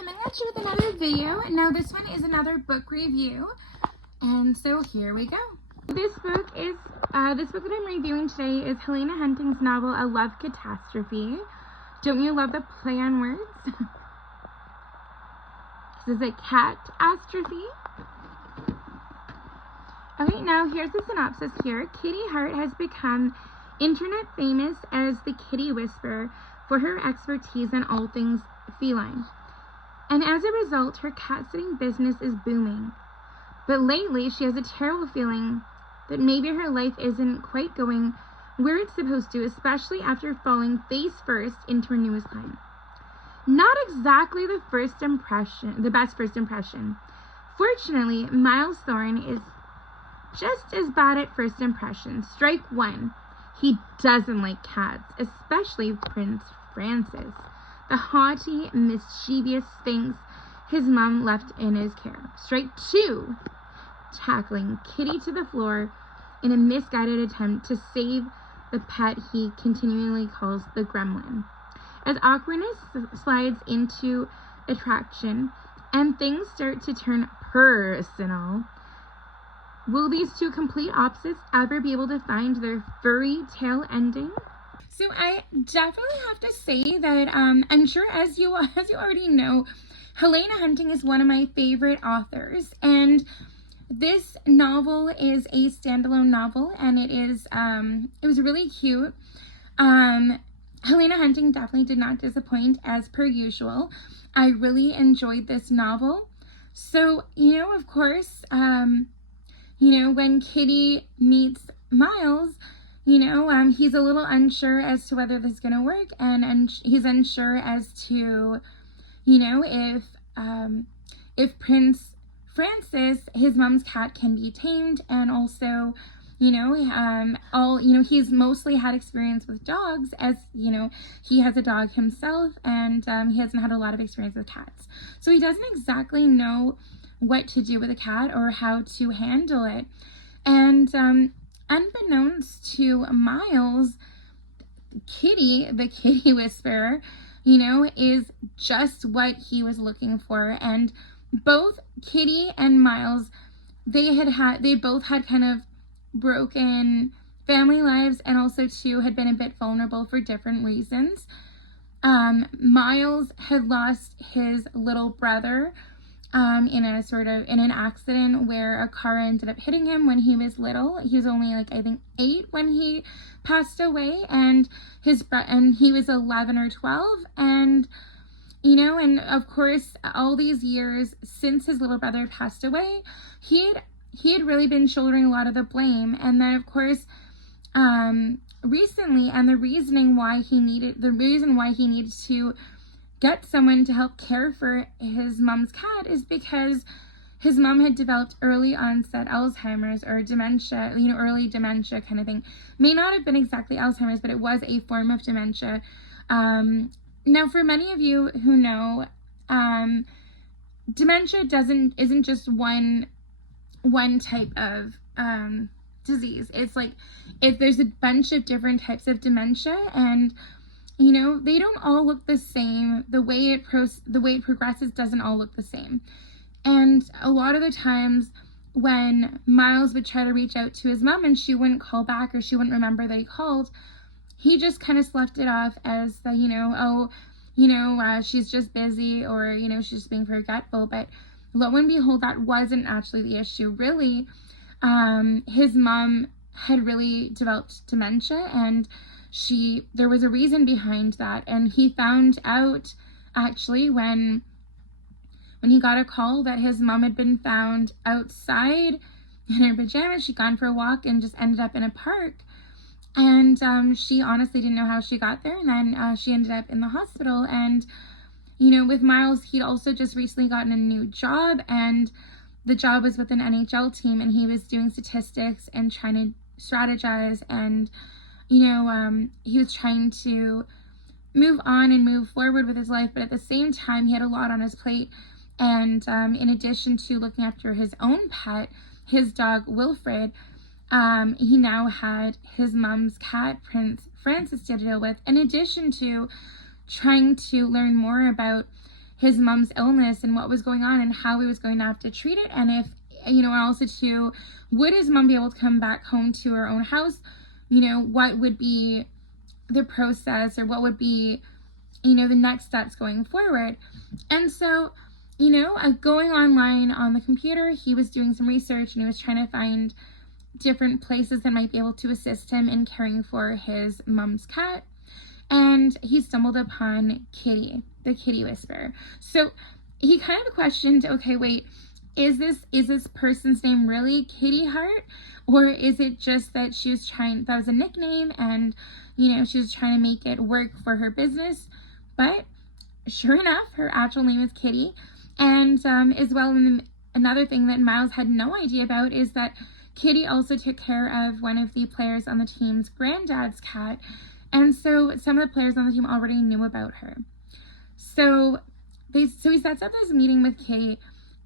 coming at you with another video. Now this one is another book review, and so here we go. This book that I'm reviewing today is Helena Hunting's novel A Love Catastrophe. Don't you love the play on words? This is a catastrophe. Okay, now here's the synopsis here. Kitty Hart has become internet famous as the Kitty Whisperer for her expertise in all things feline. And as a result, her cat-sitting business is booming. But lately, she has a terrible feeling that maybe her life isn't quite going where it's supposed to, especially after falling face first into her newest client. Not exactly the best first impression. Fortunately, Miles Thorne is just as bad at first impressions. Strike one. He doesn't like cats, especially Prince Francis, the haughty, mischievous sphinx his mom left in his care. Strike two. Tackling Kitty to the floor in a misguided attempt to save the pet he continually calls the gremlin. As awkwardness slides into attraction and things start to turn personal, will these two complete opposites ever be able to find their furry tale ending? So I definitely have to say that I'm sure as you already know, Helena Hunting is one of my favorite authors, and this novel is a standalone novel, and it was really cute. Helena Hunting definitely did not disappoint as per usual. I really enjoyed this novel. So, of course, when Kitty meets Miles, he's a little unsure as to whether this is going to work, and he's unsure as to, if Prince Francis, his mom's cat, can be tamed, and also, he's mostly had experience with dogs, as, he has a dog himself, and he hasn't had a lot of experience with cats. So he doesn't exactly know what to do with a cat or how to handle it. And unbeknownst to Miles, Kitty, the Kitty Whisperer, is just what he was looking for. And both Kitty and Miles, they both had kind of broken family lives, and also too had been a bit vulnerable for different reasons. Miles had lost his little brother in an accident where a car ended up hitting him when he was little. He was only I think 8 when he passed away, and he was 11 or 12, and and of course all these years since his little brother passed away, he had really been shouldering a lot of the blame. And then of course recently, and the reason why he needed to get someone to help care for his mom's cat is because his mom had developed early onset Alzheimer's, or dementia, early dementia kind of thing. May not have been exactly Alzheimer's, but it was a form of dementia. Now, for many of you who know, dementia isn't just one type of disease. It's there's a bunch of different types of dementia, and they don't all look the same. The way it progresses doesn't all look the same. And a lot of the times when Miles would try to reach out to his mom and she wouldn't call back, or she wouldn't remember that he called, he just kind of slept it off as the, she's just busy, or, she's just being forgetful. But lo and behold, that wasn't actually the issue. Really, his mom had really developed dementia, and there was a reason behind that. And he found out actually when he got a call that his mom had been found outside in her pajamas. She'd gone for a walk and just ended up in a park. And she honestly didn't know how she got there. And then she ended up in the hospital. And, with Miles, he'd also just recently gotten a new job. And the job was with an NHL team. And he was doing statistics and trying to strategize. And, he was trying to move on and move forward with his life. But at the same time, he had a lot on his plate. And in addition to looking after his own pet, his dog, Wilfred, he now had his mom's cat, Prince Francis, to deal with, in addition to trying to learn more about his mom's illness and what was going on and how he was going to have to treat it, and if, and also too, would his mom be able to come back home to her own house? What would be the process, or what would be, the next steps going forward? And so, going online on the computer, he was doing some research, and he was trying to find different places that might be able to assist him in caring for his mom's cat. And he stumbled upon Kitty, the kitty whisperer. So he kind of questioned, okay, wait, is this person's name really Kitty Hart? Or is it just that that was a nickname, and, she was trying to make it work for her business? But sure enough, her actual name is Kitty. And as well, another thing that Miles had no idea about is that Kitty also took care of one of the players on the team's granddad's cat. And so some of the players on the team already knew about her. So he sets up this meeting with Kitty,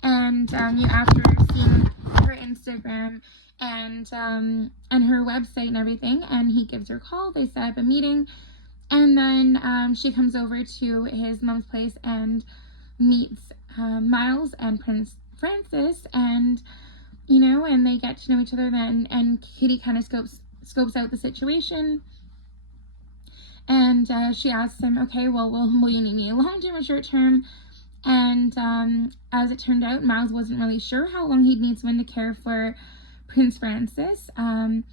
and after seeing her Instagram and her website and everything, and he gives her a call. They set up a meeting, and then she comes over to his mom's place and meets Miles and Prince Francis, and and they get to know each other then, and Kitty kind of scopes out the situation. And she asks him, okay, well, will you need me long-term or short-term? And as it turned out, Miles wasn't really sure how long he'd need someone to care for Prince Francis. And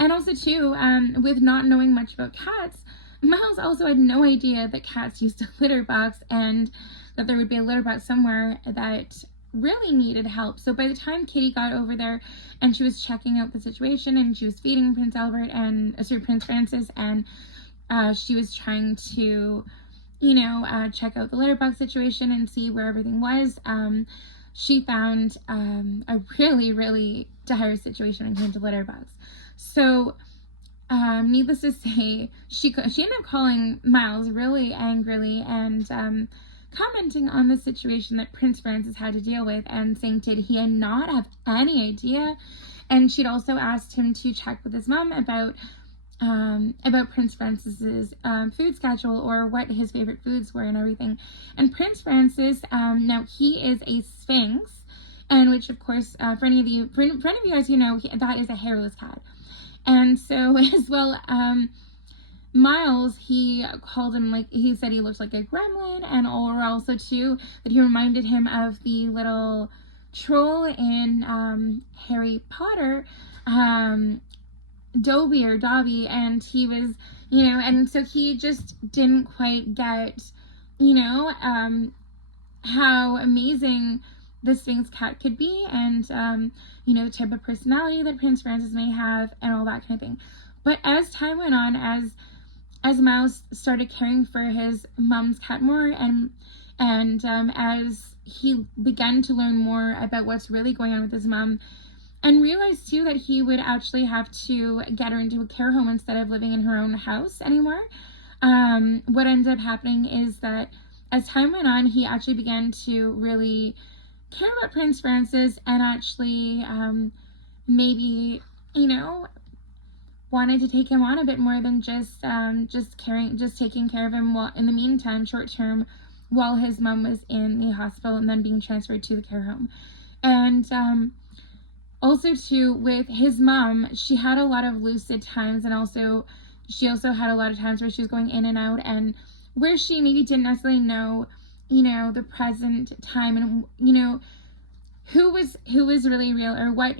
also, too, with not knowing much about cats, Miles also had no idea that cats used a litter box, and that there would be a litter box somewhere that really needed help. So by the time Kitty got over there and she was checking out the situation, and she was feeding Prince Francis, and she was trying to, check out the litter box situation and see where everything was, she found a really, really dire situation when it came to litter box. So needless to say, she ended up calling Miles really angrily and commenting on the situation that Prince Francis had to deal with, and saying did he not have any idea. And she'd also asked him to check with his mom about Prince Francis's food schedule, or what his favorite foods were and everything. And Prince Francis, now he is a Sphinx, and which of course, for any of you guys who know, that is a hairless cat. And so as well, Miles, he called him, he said he looked like a gremlin, and or also too that he reminded him of the little troll in Harry Potter, Dobby, and he was, and so he just didn't quite get, how amazing the Sphinx cat could be, and the type of personality that Prince Francis may have, and all that kind of thing. But as time went on, as Miles started caring for his mom's cat more, and as he began to learn more about what's really going on with his mom, and realized too that he would actually have to get her into a care home instead of living in her own house anymore, what ended up happening is that as time went on, he actually began to really care about Prince Francis, and actually maybe, wanted to take him on a bit more than just taking care of him while, in the meantime, short term, while his mom was in the hospital and then being transferred to the care home. And also too, with his mom, she had a lot of lucid times, and she also had a lot of times where she was going in and out, and where she maybe didn't necessarily know, the present time, and who was really real, or what,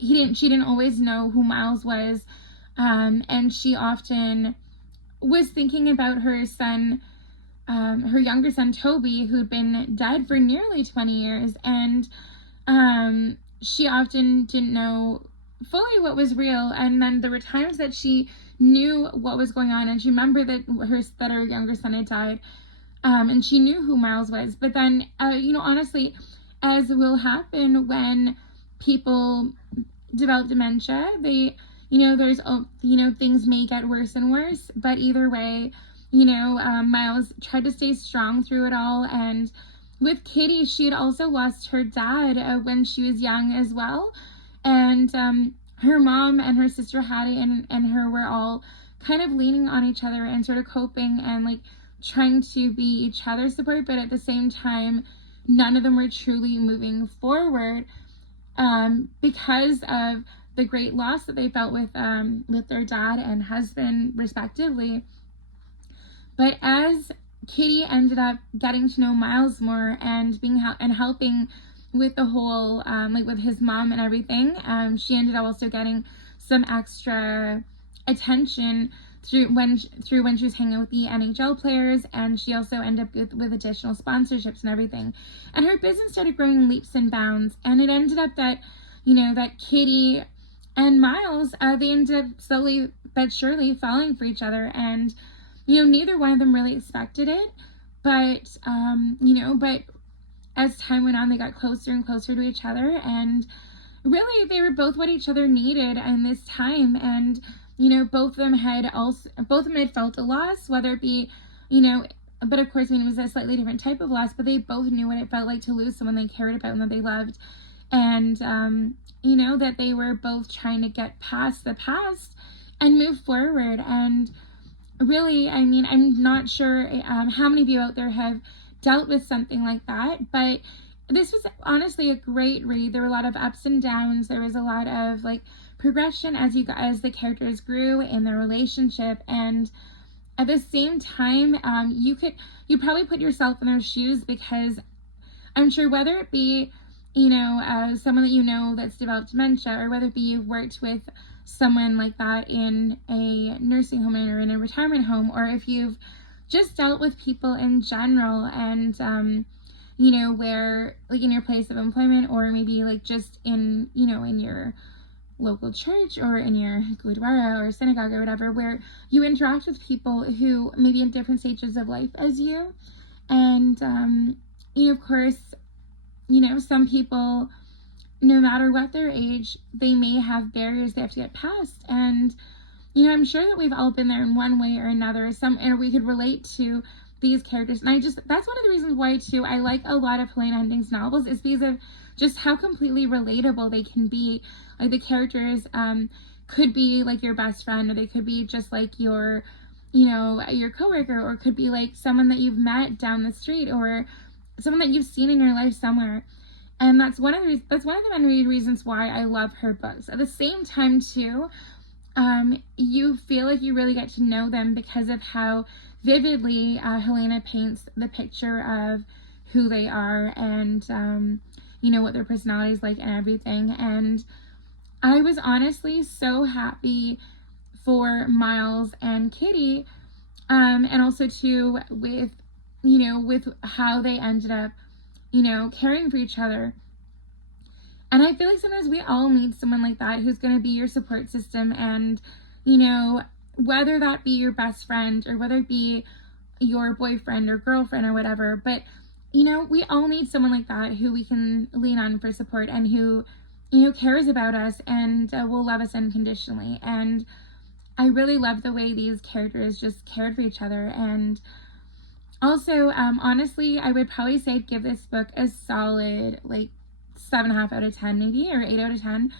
she didn't always know who Miles was, and she often was thinking about her son, her younger son Toby, who'd been dead for nearly 20 years, and she often didn't know fully what was real. And then there were times that she knew what was going on, and she remembered that her younger son had died, and she knew who Miles was. But then, honestly, as will happen when people develop dementia, they, there's, things may get worse and worse, but either way, Miles tried to stay strong through it all. And with Kitty, she had also lost her dad when she was young as well, and her mom and her sister Hattie and her were all kind of leaning on each other and sort of coping and trying to be each other's support, but at the same time, none of them were truly moving forward because of the great loss that they felt with their dad and husband, respectively. But as Kitty ended up getting to know Miles more and helping with the whole like with his mom and everything, she ended up also getting some extra attention through when she was hanging with the NHL players, and she also ended up with additional sponsorships and everything. And her business started growing leaps and bounds, and it ended up that, that Kitty and Miles, they ended up slowly but surely falling for each other, and neither one of them really expected it, but but as time went on, they got closer and closer to each other, and really they were both what each other needed in this time. And both of them had felt a loss, whether it be, but of course, it was a slightly different type of loss, but they both knew what it felt like to lose someone they cared about and that they loved. And, that they were both trying to get past the past and move forward. And really, I'm not sure how many of you out there have dealt with something like that, but this was honestly a great read. There were a lot of ups and downs. There was a lot of progression as the characters grew in their relationship, and at the same time, you probably put yourself in their shoes, because I'm sure whether it be someone that that's developed dementia, or whether it be you've worked with someone like that in a nursing home or in a retirement home, or if you've just dealt with people in general, and where in your place of employment, or maybe just in in your local church, or in your gurdwara or synagogue or whatever, where you interact with people who may be in different stages of life as you. And of course, some people, no matter what their age, they may have barriers they have to get past. And I'm sure that we've all been there in one way or another, or we could relate to these characters. And that's one of the reasons why too I like a lot of Helena Hunting's novels, is because of just how completely relatable they can be. The characters could be your best friend, or they could be just your your coworker, or could be someone that you've met down the street, or someone that you've seen in your life somewhere. And that's one of the many reasons why I love her books. At the same time too, you feel like you really get to know them because of how vividly Helena paints the picture of who they are, and what their personality is like and everything. And I was honestly so happy for Miles and Kitty, and also too with how they ended up caring for each other. And I feel like sometimes we all need someone like that, who's going to be your support system, and whether that be your best friend, or whether it be your boyfriend or girlfriend or whatever, but we all need someone like that who we can lean on for support, and who cares about us and will love us unconditionally. And I really love the way these characters just cared for each other. And also, honestly, I would probably say give this book a solid 7.5 out of 10, maybe, or 8 out of 10.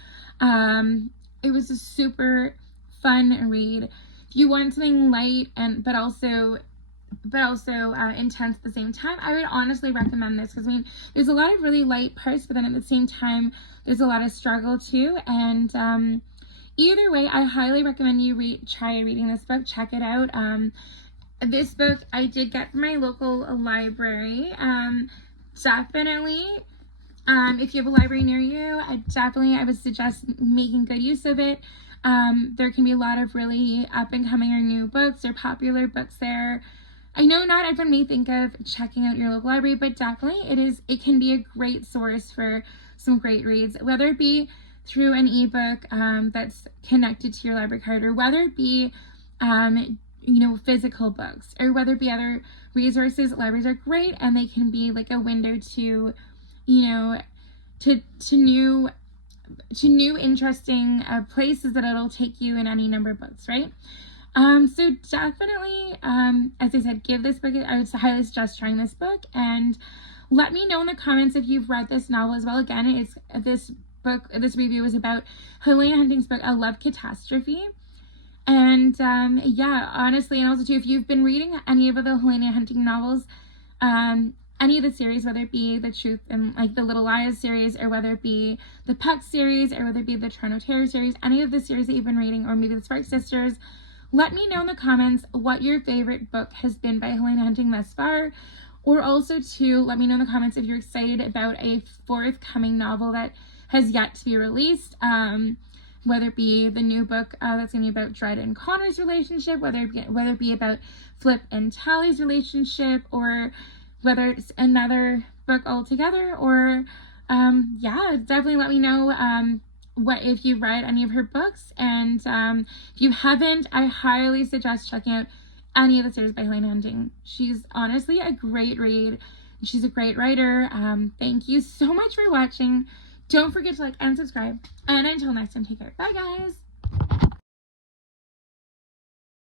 It was a super fun read. If you want something light but also intense at the same time, I would honestly recommend this, because there's a lot of really light parts, but then at the same time there's a lot of struggle too. And either way, I highly recommend you try reading this book. Check it out. This book I did get from my local library. Definitely, if you have a library near you, I would suggest making good use of it. There can be a lot of really up and coming or new books or popular books there. I know not everyone may think of checking out your local library, but definitely it can be a great source for some great reads, whether it be through an ebook that's connected to your library card, or whether it be physical books, or whether it be other resources. Libraries are great, and they can be a window to new interesting places that it'll take you in any number of books, right? So definitely, as I said, give this book, I would highly suggest trying this book, and let me know in the comments if you've read this novel as well. Again, this review is about Helena Hunting's book, I Love Catastrophe. And yeah, honestly, and also too, if you've been reading any of the Helena Hunting novels, any of the series, whether it be the Truth and like the Little Lies series, or whether it be the Puck series, or whether it be the Toronto Terror series, any of the series that you've been reading, or maybe the Spark Sisters, let me know in the comments what your favorite book has been by Helena Hunting thus far. Or also too, let me know in the comments if you're excited about a forthcoming novel that has yet to be released. Whether it be the new book that's going to be about Dred and Connor's relationship, whether it be about Flip and Tally's relationship, or whether it's another book altogether, or yeah, definitely let me know what if you've read any of her books. And if you haven't, I highly suggest checking out any of the series by Helena Hunting. She's honestly a great read. She's a great writer. Thank you so much for watching. Don't forget to like and subscribe. And until next time, take care. Bye, guys.